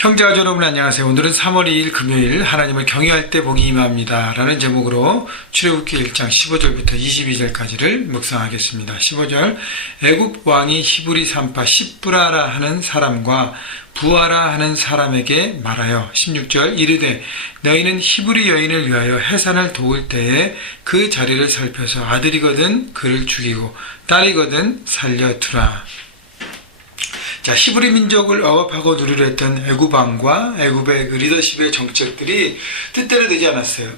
형제가 여러분 안녕하세요. 오늘은 3월 2일 금요일 하나님을 경외할 때 복이 임합니다 라는 제목으로 출애굽기 1장 15절부터 22절까지를 묵상하겠습니다. 15절 애굽 왕이 히브리 산파 십브라라 하는 사람과 부하라 하는 사람에게 말하여 16절 이르되 너희는 히브리 여인을 위하여 해산을 도울 때에 그 자리를 살펴서 아들이거든 그를 죽이고 딸이거든 살려두라. 자, 히브리 민족을 억압하고 누르려 했던 애굽 왕과 애굽의 그 리더십의 정책들이 뜻대로 되지 않았어요.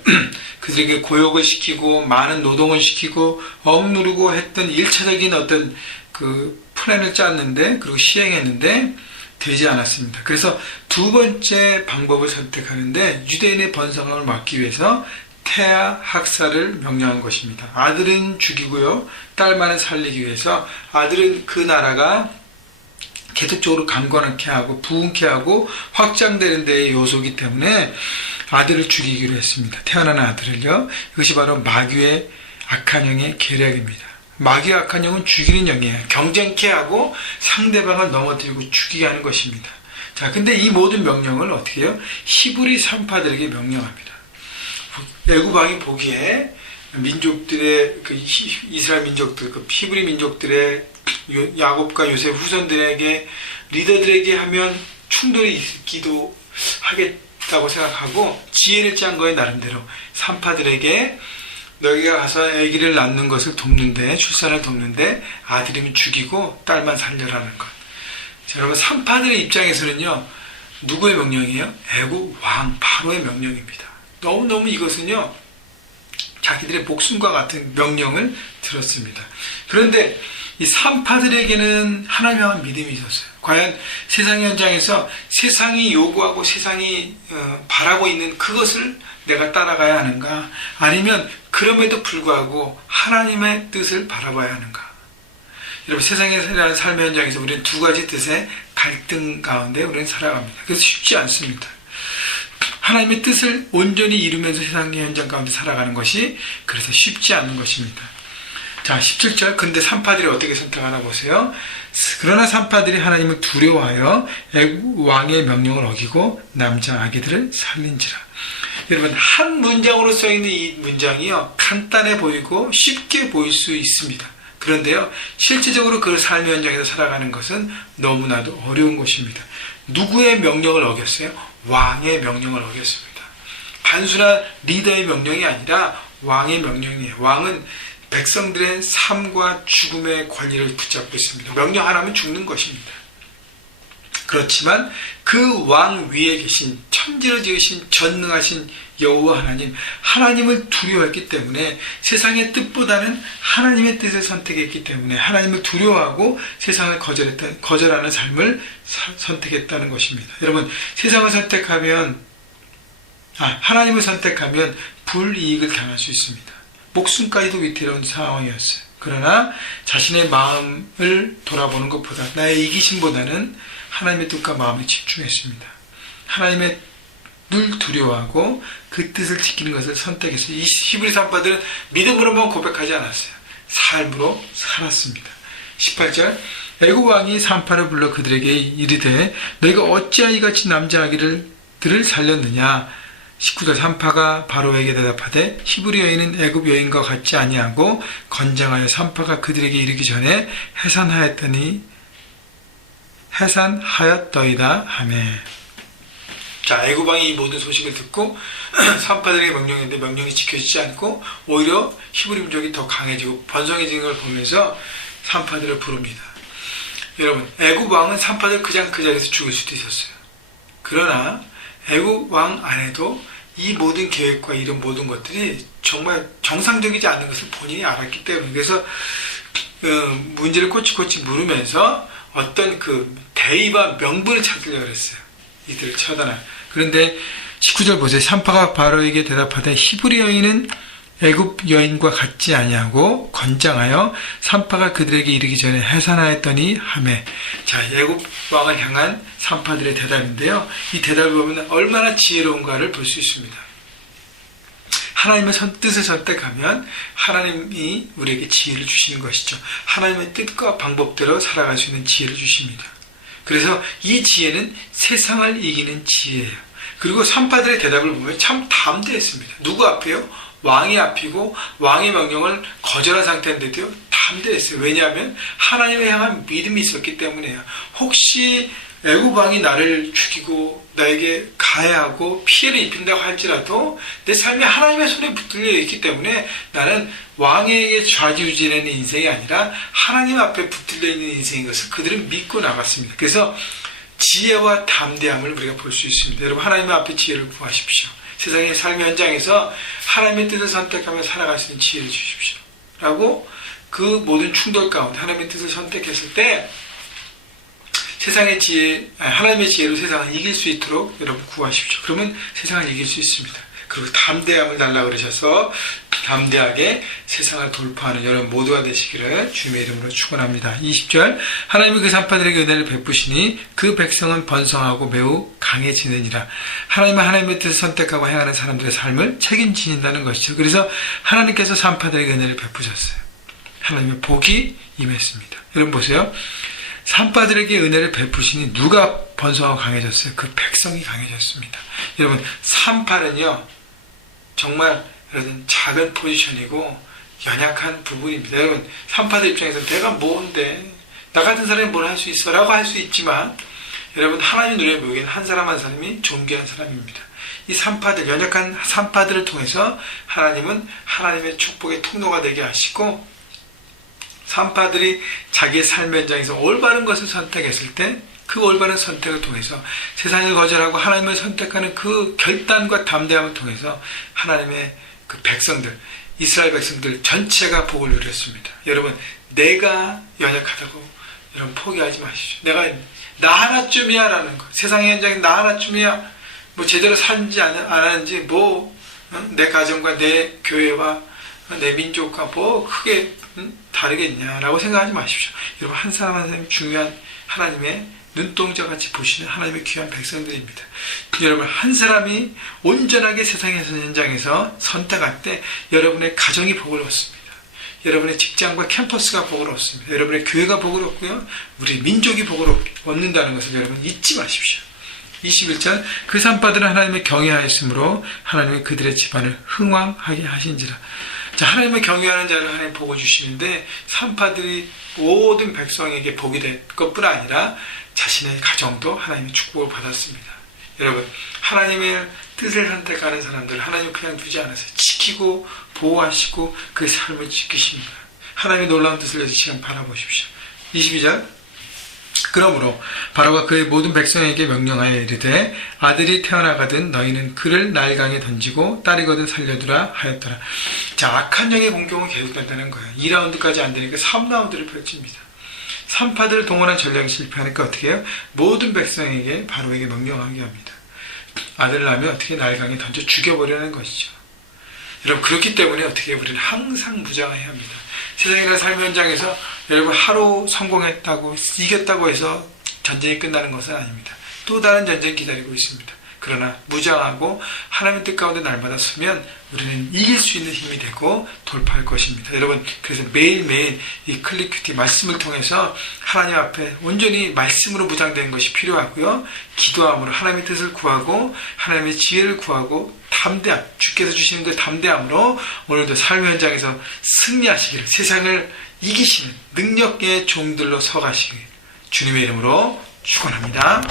그들에게 고역을 시키고 많은 노동을 시키고 억누르고 했던 일차적인 어떤 그 플랜을 짰는데 그리고 시행했는데 되지 않았습니다. 그래서 두 번째 방법을 선택하는데 유대인의 번성함을 막기 위해서 태아 학살을 명령한 것입니다. 아들은 죽이고요, 딸만은 살리기 위해서 아들은 그 나라가 계속적으로 강건하게 하고 부흥케 하고 확장되는 데의 요소이기 때문에 아들을 죽이기로 했습니다. 태어나는 아들을요. 이것이 바로 마귀의 악한 영의 계략입니다. 마귀의 악한 영은 죽이는 영이에요. 경쟁케 하고 상대방을 넘어뜨리고 죽이게 하는 것입니다. 자, 근데 이 모든 명령을 어떻게 해요? 히브리 산파들에게 명령합니다. 애굽 왕이 보기에 민족들의 그 이스라엘 민족들, 그 히브리 민족들의 야곱과 요셉 후손들에게 리더들에게 하면 충돌이 있기도 하겠다고 생각하고 지혜를 짠 거에 나름대로 산파들에게 너희가 가서 아기를 낳는 것을 돕는데 출산을 돕는데 아들이면 죽이고 딸만 살려라는 것. 자, 여러분 산파들의 입장에서는요 누구의 명령이에요? 애굽 왕 바로의 명령입니다. 너무너무 이것은요 자기들의 목숨과 같은 명령을 들었습니다. 그런데 이 산파들에게는 하나님 향한 믿음이 있었어요. 과연 세상 현장에서 세상이 요구하고 세상이 바라고 있는 그것을 내가 따라가야 하는가? 아니면 그럼에도 불구하고 하나님의 뜻을 바라봐야 하는가? 여러분 세상에 살아가는 삶의 현장에서 우리는 두 가지 뜻의 갈등 가운데 우리는 살아갑니다. 그래서 쉽지 않습니다. 하나님의 뜻을 온전히 이루면서 세상의 현장 가운데 살아가는 것이 그래서 쉽지 않은 것입니다. 자, 17절. 근데 산파들이 어떻게 선택하나 보세요. 그러나 산파들이 하나님을 두려워하여 애굽 왕의 명령을 어기고 남자 아기들을 살린지라. 여러분 한 문장으로 써있는 이 문장이요 간단해 보이고 쉽게 보일 수 있습니다. 그런데요 실제적으로 그 삶의 현장에서 살아가는 것은 너무나도 어려운 것입니다. 누구의 명령을 어겼어요? 왕의 명령을 어겼습니다. 단순한 리더의 명령이 아니라 왕의 명령이에요. 왕은 백성들의 삶과 죽음의 권리를 붙잡고 있습니다. 명령 하나면 죽는 것입니다. 그렇지만 그 왕 위에 계신 천지를 지으신 전능하신 여호와 하나님, 하나님을 두려워했기 때문에 세상의 뜻보다는 하나님의 뜻을 선택했기 때문에 하나님을 두려워하고 세상을 거절하는 삶을 선택했다는 것입니다. 여러분 세상을 선택하면 하나님을 선택하면 불이익을 당할 수 있습니다. 목숨까지도 위태로운 상황이었어요. 그러나 자신의 마음을 돌아보는 것보다 나의 이기심보다는 하나님의 뜻과 마음에 집중했습니다. 하나님의 늘 두려워하고 그 뜻을 지키는 것을 선택해서 이 히브리 산파들은 믿음으로만 고백하지 않았어요. 삶으로 살았습니다. 18절 애굽 왕이 산파를 불러 그들에게 이르되 너희가 어찌하여 이같이 남자 아기들을 살렸느냐. 19절 산파가 바로에게 대답하되 히브리 여인은 애굽 여인과 같지 아니하고 건장하여 산파가 그들에게 이르기 전에 해산하였더이다 하매. 자, 애굽 왕이 이 모든 소식을 듣고 산파들에게 명령했는데 명령이 지켜지지 않고 오히려 히브리 민족이 더 강해지고 번성해지는 걸 보면서 산파들을 부릅니다. 여러분 애굽 왕은 산파들 그냥 그 자리에서 죽을 수도 있었어요. 그러나 애굽 왕 안에도 이 모든 계획과 이런 모든 것들이 정말 정상적이지 않은 것을 본인이 알았기 때문에 그래서 문제를 꼬치꼬치 물으면서 어떤 그 대의와 명분을 찾으려고 했어요. 이들을 처단하. 그런데 19절 보세요. 산파가 바로에게 대답하되 히브리 여인은 애굽 여인과 같지 아니하고 건장하여 산파가 그들에게 이르기 전에 해산하였더니 하매. 자, 애굽 왕을 향한 산파들의 대답인데요. 이 대답을 보면 얼마나 지혜로운가를 볼 수 있습니다. 하나님의 뜻을 선택하면 하나님이 우리에게 지혜를 주시는 것이죠. 하나님의 뜻과 방법대로 살아갈 수 있는 지혜를 주십니다. 그래서 이 지혜는 세상을 이기는 지혜예요. 그리고 산파들의 대답을 보면 참 담대했습니다. 누구 앞에요? 왕이 앞이고 왕의 명령을 거절한 상태인데도요, 담대했어요. 왜냐하면 하나님을 향한 믿음이 있었기 때문에요. 혹시 애굽 왕이 나를 죽이고 나에게 가해하고 피해를 입힌다고 할지라도 내 삶이 하나님의 손에 붙들려 있기 때문에 나는 왕에게 좌지우지되는 인생이 아니라 하나님 앞에 붙들려 있는 인생인 것을 그들은 믿고 나갔습니다. 그래서 지혜와 담대함을 우리가 볼 수 있습니다. 여러분, 하나님 앞에 지혜를 구하십시오. 세상의 삶의 현장에서 하나님의 뜻을 선택하며 살아갈 수 있는 지혜를 주십시오. 라고 그 모든 충돌 가운데 하나님의 뜻을 선택했을 때 세상의 지혜, 하나님의 지혜로 세상을 이길 수 있도록 여러분 구하십시오. 그러면 세상을 이길 수 있습니다. 그리고 담대함을 달라고 그러셔서 담대하게 세상을 돌파하는 여러분 모두가 되시기를 주님의 이름으로 축원합니다. 20절, 하나님이 그 산파들에게 은혜를 베푸시니 그 백성은 번성하고 매우 강해지느니라. 하나님은 하나님의 뜻을 선택하고 행하는 사람들의 삶을 책임지신다는 것이죠. 그래서 하나님께서 산파들에게 은혜를 베푸셨어요. 하나님의 복이 임했습니다. 여러분 보세요. 산파들에게 은혜를 베푸시니 누가 번성하고 강해졌어요? 그 백성이 강해졌습니다. 여러분, 산파는요 정말 여러분 작은 포지션이고 연약한 부분입니다. 여러분, 산파들 입장에서 내가 뭔데, 나 같은 사람이 뭘 할 수 있어? 라고 할 수 있지만 여러분, 하나님 눈에 보기에는 한 사람 한 사람이 존귀한 사람입니다. 이 산파들, 연약한 산파들을 통해서 하나님은 하나님의 축복의 통로가 되게 하시고, 산파들이 자기의 삶의 현장에서 올바른 것을 선택했을 때 그 올바른 선택을 통해서 세상을 거절하고 하나님을 선택하는 그 결단과 담대함을 통해서 하나님의 그 백성들, 이스라엘 백성들 전체가 복을 누렸습니다. 여러분, 내가 연약하다고 여러분 포기하지 마시죠. 나 하나쯤이야 라는 거. 세상의 현장에 나 하나쯤이야. 뭐 제대로 사는지 안 하는지 내 가정과 내 교회와 내 민족과 뭐 크게 다르겠냐라고 생각하지 마십시오. 여러분, 한 사람 한 사람이 중요한 하나님의 눈동자같이 보시는 하나님의 귀한 백성들입니다. 여러분, 한 사람이 온전하게 세상의 현장에서 선택할 때 여러분의 가정이 복을 얻습니다. 여러분의 직장과 캠퍼스가 복을 얻습니다. 여러분의 교회가 복을 얻고요, 우리 민족이 복을 얻는다는 것을 여러분 잊지 마십시오. 21절, 그 산파들은 하나님을 경외하였으므로 하나님이 그들의 집안을 흥왕하게 하신지라. 자, 하나님을 경외하는 자를 하나님 복을 주시는데 산파들이 모든 백성에게 복이 될 것뿐 아니라 자신의 가정도 하나님의 축복을 받았습니다. 여러분, 하나님의 뜻을 선택하는 사람들 하나님 그냥 두지 않으세요. 지키고 보호하시고 그 삶을 지키십니다. 하나님의 놀라운 뜻을 위해서 시간 바라보십시오. 22절, 그러므로 바로가 그의 모든 백성에게 명령하여 이르되 아들이 태어나거든 너희는 그를 나일강에 던지고 딸이거든 살려두라 하였더라. 자, 악한 영의 공격은 계속된다는 거예요. 2라운드까지 안 되니까 3라운드를 펼칩니다. 산파들을 동원한 전략이 실패하니까 어떻게 해요? 모든 백성에게 바로에게 명령하게 합니다. 아들을 낳으면 어떻게 나일강에 던져 죽여버리는 것이죠. 여러분, 그렇기 때문에 어떻게 우리는 항상 무장해야 합니다. 세상이라는 삶의 현장에서 여러분 하루 성공했다고 이겼다고 해서 전쟁이 끝나는 것은 아닙니다. 또 다른 전쟁이 기다리고 있습니다. 그러나 무장하고 하나님의 뜻 가운데 날마다 서면 우리는 이길 수 있는 힘이 되고 돌파할 것입니다. 여러분, 그래서 매일매일 이 클릭큐티 말씀을 통해서 하나님 앞에 온전히 말씀으로 무장되는 것이 필요하고요, 기도함으로 하나님의 뜻을 구하고 하나님의 지혜를 구하고 담대함, 주께서 주시는 그 담대함으로 오늘도 삶의 현장에서 승리하시기를, 세상을 이기시는 능력의 종들로 서가시길 주님의 이름으로 축원합니다.